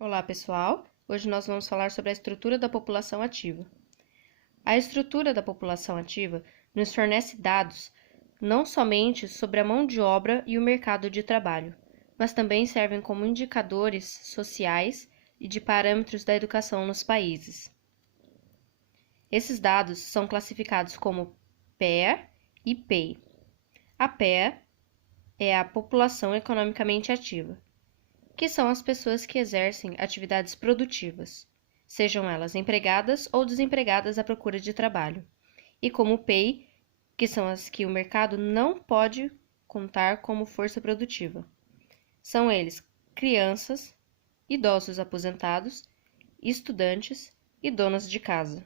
Olá, pessoal! Hoje nós vamos falar sobre a estrutura da população ativa. A estrutura da população ativa nos fornece dados não somente sobre a mão de obra e o mercado de trabalho, mas também servem como indicadores sociais e de parâmetros da educação nos países. Esses dados são classificados como PEA e PEI. A PEA é a população economicamente ativa, que são as pessoas que exercem atividades produtivas, sejam elas empregadas ou desempregadas à procura de trabalho, e como PEI, que são as que o mercado não pode contar como força produtiva. São eles crianças, idosos aposentados, estudantes e donas de casa.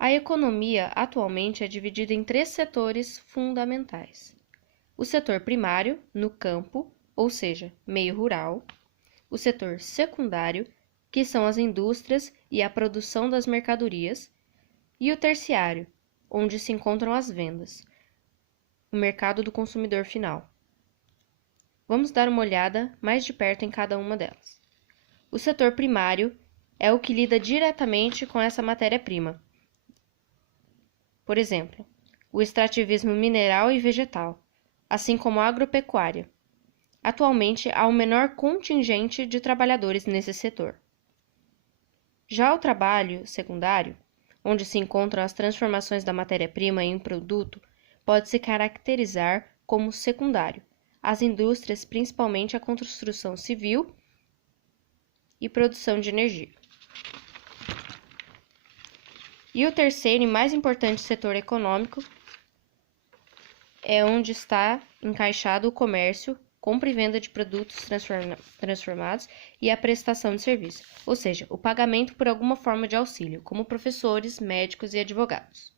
A economia atualmente é dividida em 3 setores fundamentais. O setor primário, no campo, ou seja, meio rural. O setor secundário, que são as indústrias e a produção das mercadorias. E o terciário, onde se encontram as vendas, o mercado do consumidor final. Vamos dar uma olhada mais de perto em cada uma delas. O setor primário é o que lida diretamente com essa matéria-prima. Por exemplo, o extrativismo mineral e vegetal, assim como a agropecuária. Atualmente, há um menor contingente de trabalhadores nesse setor. Já o trabalho secundário, onde se encontram as transformações da matéria-prima em um produto, pode se caracterizar como secundário. As indústrias, principalmente a construção civil e produção de energia. E o terceiro e mais importante setor econômico é onde está encaixado o comércio, compra e venda de produtos transformados e a prestação de serviço, ou seja, o pagamento por alguma forma de auxílio, como professores, médicos e advogados.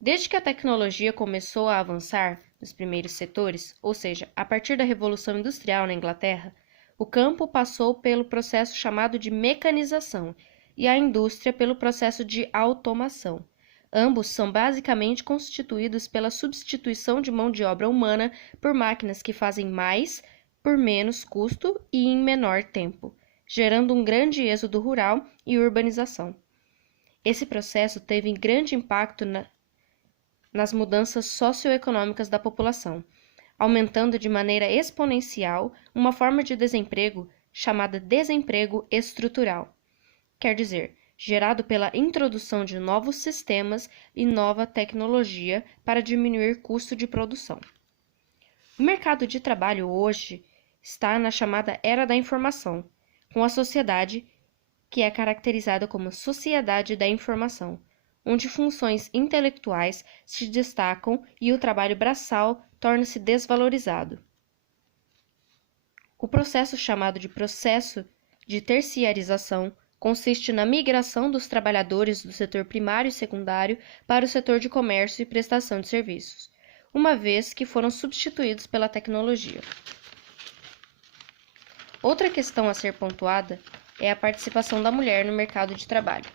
Desde que a tecnologia começou a avançar nos primeiros setores, ou seja, a partir da Revolução Industrial na Inglaterra, o campo passou pelo processo chamado de mecanização e a indústria pelo processo de automação. Ambos são basicamente constituídos pela substituição de mão de obra humana por máquinas que fazem mais por menos custo e em menor tempo, gerando um grande êxodo rural e urbanização. Esse processo teve grande impacto nas mudanças socioeconômicas da população, aumentando de maneira exponencial uma forma de desemprego chamada desemprego estrutural. Quer dizer, gerado pela introdução de novos sistemas e nova tecnologia para diminuir custo de produção. O mercado de trabalho hoje está na chamada Era da Informação, com a sociedade, que é caracterizada como Sociedade da Informação, onde funções intelectuais se destacam e o trabalho braçal torna-se desvalorizado. O processo chamado de processo de terciarização consiste na migração dos trabalhadores do setor primário e secundário para o setor de comércio e prestação de serviços, uma vez que foram substituídos pela tecnologia. Outra questão a ser pontuada é a participação da mulher no mercado de trabalho,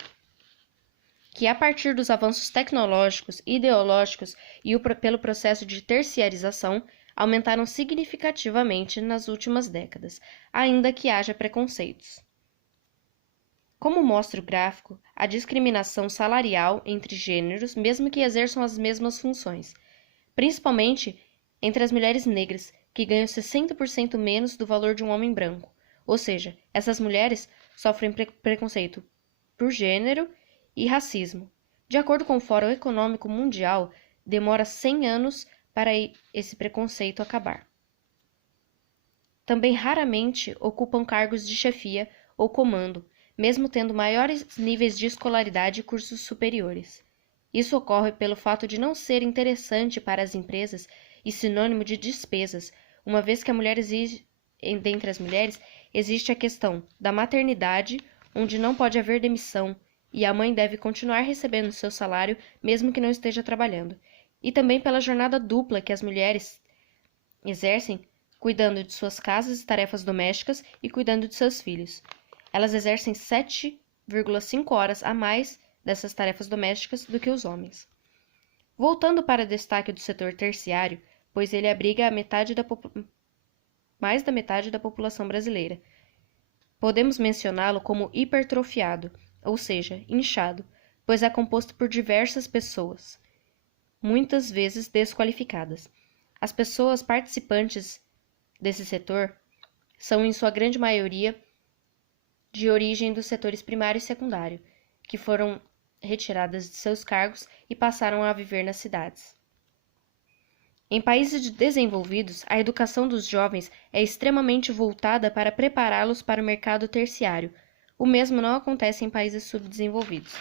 que a partir dos avanços tecnológicos, ideológicos e pelo processo de terciarização, aumentaram significativamente nas últimas décadas, ainda que haja preconceitos. Como mostra o gráfico, a discriminação salarial entre gêneros, mesmo que exerçam as mesmas funções, principalmente entre as mulheres negras, que ganham 60% menos do valor de um homem branco. Ou seja, essas mulheres sofrem preconceito por gênero e racismo. De acordo com o Fórum Econômico Mundial, demora 100 anos para esse preconceito acabar. Também raramente ocupam cargos de chefia ou comando, mesmo tendo maiores níveis de escolaridade e cursos superiores. Isso ocorre pelo fato de não ser interessante para as empresas e sinônimo de despesas, uma vez que a mulher dentre as mulheres existe a questão da maternidade, onde não pode haver demissão e a mãe deve continuar recebendo seu salário mesmo que não esteja trabalhando, e também pela jornada dupla que as mulheres exercem, cuidando de suas casas e tarefas domésticas e cuidando de seus filhos. Elas exercem 7,5 horas a mais dessas tarefas domésticas do que os homens. Voltando para o destaque do setor terciário, pois ele abriga a mais da metade da população brasileira. Podemos mencioná-lo como hipertrofiado, ou seja, inchado, pois é composto por diversas pessoas, muitas vezes desqualificadas. As pessoas participantes desse setor são, em sua grande maioria, de origem dos setores primário e secundário, que foram retiradas de seus cargos e passaram a viver nas cidades. Em países desenvolvidos, a educação dos jovens é extremamente voltada para prepará-los para o mercado terciário. O mesmo não acontece em países subdesenvolvidos.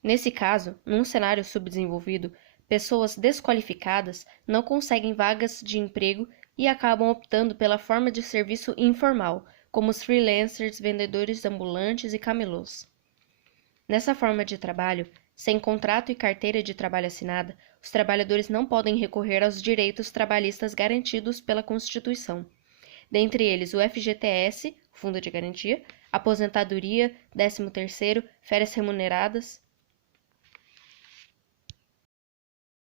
Nesse caso, num cenário subdesenvolvido, pessoas desqualificadas não conseguem vagas de emprego e acabam optando pela forma de serviço informal, como os freelancers, vendedores ambulantes e camelôs. Nessa forma de trabalho, sem contrato e carteira de trabalho assinada, os trabalhadores não podem recorrer aos direitos trabalhistas garantidos pela Constituição, dentre eles o FGTS, Fundo de Garantia, aposentadoria, 13º, férias remuneradas,